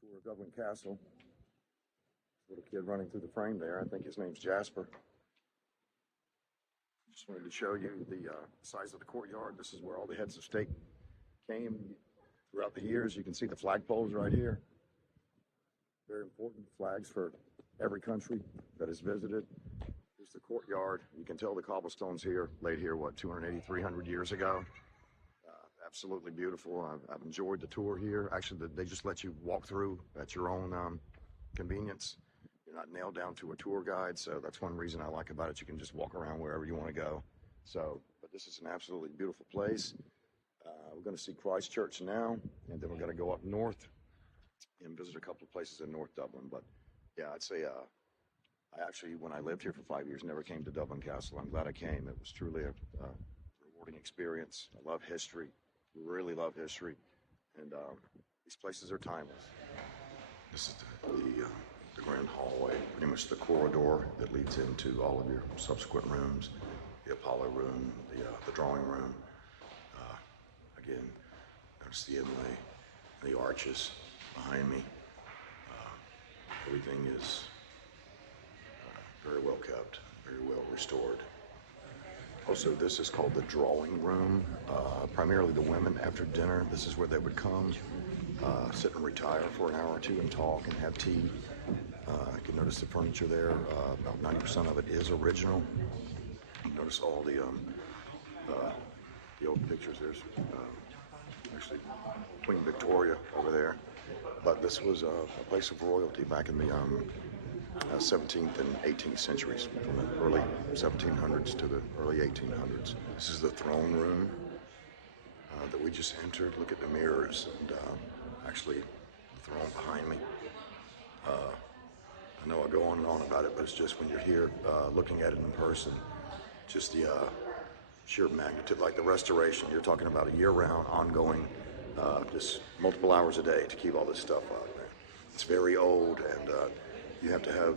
tour of Dublin Castle. Little kid running through the frame there. I think his name's Jasper. Just wanted to show you the size of the courtyard. This is where all the heads of state came throughout the years. You can see the flagpoles right here. Very important flags for every country that is visited. Here's the courtyard. You can tell the cobblestones here, laid here, what, 280, 300 years ago. Absolutely beautiful. I've enjoyed the tour here. Actually, they just let you walk through at your own convenience. You're not nailed down to a tour guide, so that's one reason I like about it. You can just walk around wherever you want to go. So, but this is an absolutely beautiful place. We're going to see Christ Church now, and then we're going to go up north and visit a couple of places in North Dublin. But yeah, I'd say I actually, when I lived here for 5 years, never came to Dublin Castle. I'm glad I came. It was truly a rewarding experience. I love history. Really love history, and these places are timeless. This is the grand hallway, pretty much the corridor that leads into all of your subsequent rooms, the Apollo room, the drawing room. Again, notice the inlay, the arches behind me. Everything is very well kept, very well restored. Also, this is called the drawing room. Primarily the women after dinner, this is where they would come, sit and retire for an hour or two and talk and have tea. You can notice the furniture there, about 90% of it is original. Notice all the old pictures. There's actually Queen Victoria over there. But this was a place of royalty back in the 17th and 18th centuries, from the early 1700s to the early 1800s. This is the throne room that we just entered. Look at the mirrors and actually the throne behind me. I know I go on and on about it, but it's just when you're here looking at it in person, just the sheer magnitude, like the restoration. You're talking about a year-round, ongoing, just multiple hours a day to keep all this stuff up. It's very old, and you have to have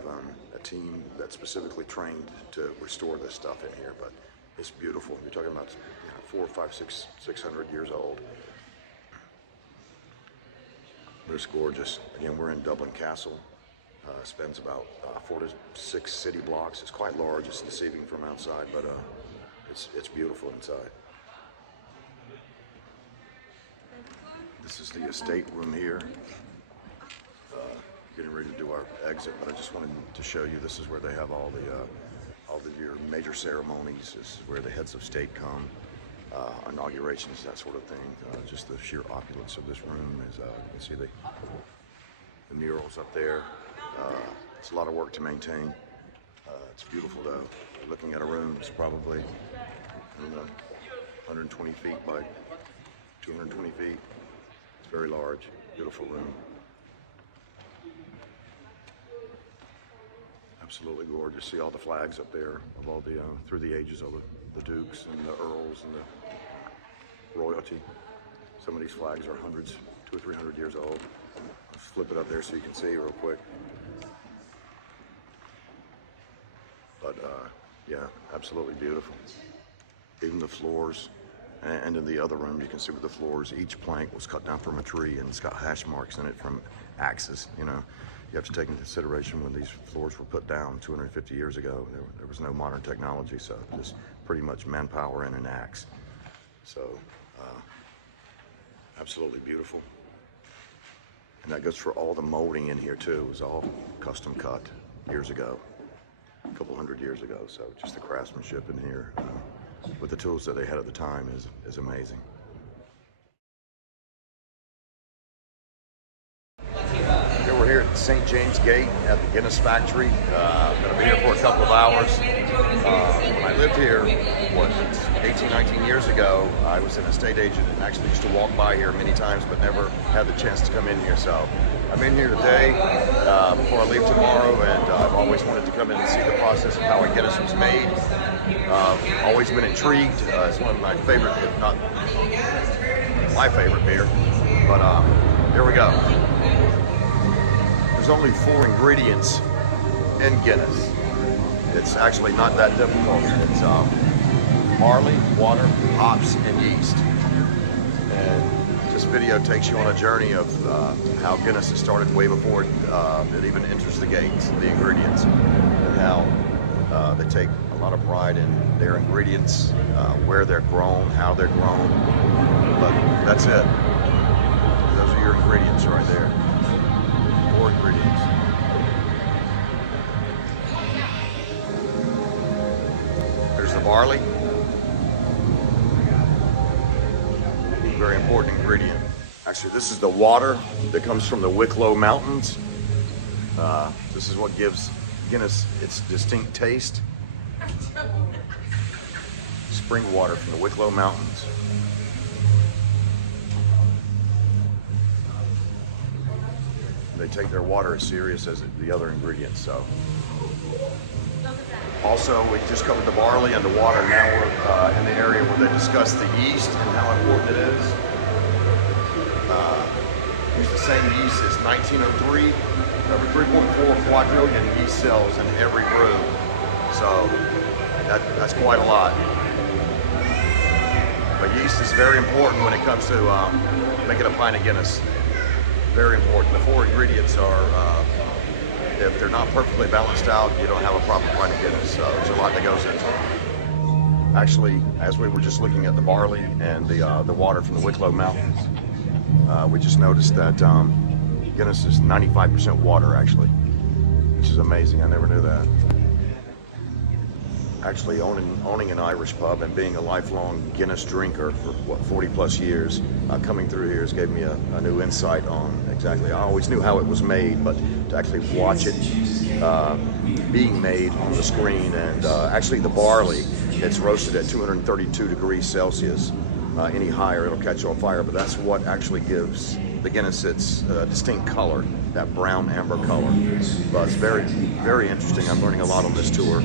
a team that's specifically trained to restore this stuff in here, but it's beautiful. You're talking about 400, 500, 600 years old. But it's gorgeous. Again, we're in Dublin Castle. Spans about 4 to 6 city blocks. It's quite large. It's deceiving from outside, but it's beautiful inside. This is the estate room here. Getting ready to do our exit, but I just wanted to show you this is where they have all your major ceremonies. This is where the heads of state come, inaugurations, that sort of thing. Just the sheer opulence of this room is, you can see the murals up there. It's a lot of work to maintain. It's beautiful though. Looking at a room, it's probably, I don't know, 120 feet by 220 feet. It's very large, beautiful room. Absolutely gorgeous. See all the flags up there of all the, through the ages, all the dukes and the earls and the royalty. Some of these flags are hundreds, 200 or 300 years old. Let's flip it up there so you can see real quick. But yeah, absolutely beautiful. Even the floors, and in the other room you can see with the floors, each plank was cut down from a tree and it's got hash marks in it from axes, you know. You have to take into consideration when these floors were put down 250 years ago, there was no modern technology, so just pretty much manpower and an axe. So, absolutely beautiful. And that goes for all the molding in here too. It was all custom cut years ago, a couple hundred years ago. So just the craftsmanship in here with the tools that they had at the time is amazing. We're here at St. James Gate at the Guinness factory. I'm going to be here for a couple of hours. When I lived here, 18, 19 years ago, I was an estate agent and actually used to walk by here many times, but never had the chance to come in here. So I'm in here today before I leave tomorrow, and I've always wanted to come in and see the process of how a Guinness was made. Always been intrigued. It's one of my favorite, if not my favorite beer. But here we go. There's only 4 ingredients in Guinness. It's actually not that difficult. It's barley, water, hops, and yeast. And This video takes you on a journey of how Guinness has started way before it even enters the gates, the ingredients, and how they take a lot of pride in their ingredients, where they're grown, how they're grown. But that's it. Those are your ingredients right there. 4 ingredients. There's the barley. Very important ingredient. Actually, this is the water that comes from the Wicklow Mountains. This is what gives Guinness its distinct taste. Spring water from the Wicklow Mountains. They take their water as serious as the other ingredients. So, also we just covered the barley and the water. Now we're in the area where they discuss the yeast and how important it is. Use the same yeast as 1903. Over 3.4 quadrillion yeast cells in every brew. So that's quite a lot. But yeast is very important when it comes to making a pint of Guinness. Very important. The 4 ingredients are, if they're not perfectly balanced out, you don't have a proper pint of Guinness. So there's a lot that goes into it. Actually, as we were just looking at the barley and the water from the Wicklow Mountains, we just noticed that Guinness is 95% water, actually, which is amazing. I never knew that. Actually, owning an Irish pub and being a lifelong Guinness drinker for, 40 plus years, coming through here has gave me a new insight on exactly. I always knew how it was made, but to actually watch it being made on the screen, and actually the barley, it's roasted at 232 degrees Celsius. Any higher, it'll catch on fire, but that's what actually gives the Guinness its distinct color, that brown amber color. But it's very, very interesting. I'm learning a lot on this tour.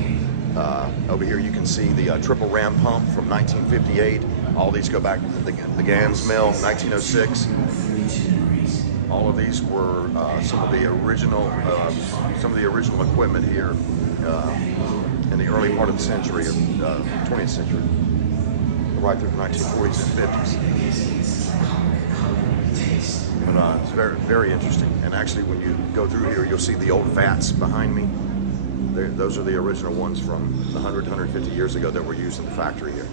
Over here you can see the triple ram pump from 1958. All these go back to the Gans Mill, 1906. All of these were some of the original equipment here in the early part of the century, 20th century, right through the 1940s and 50s. But it's very, very interesting. And actually, when you go through here, you'll see the old vats behind me. Those are the original ones from 100, 150 years ago that were used in the factory here.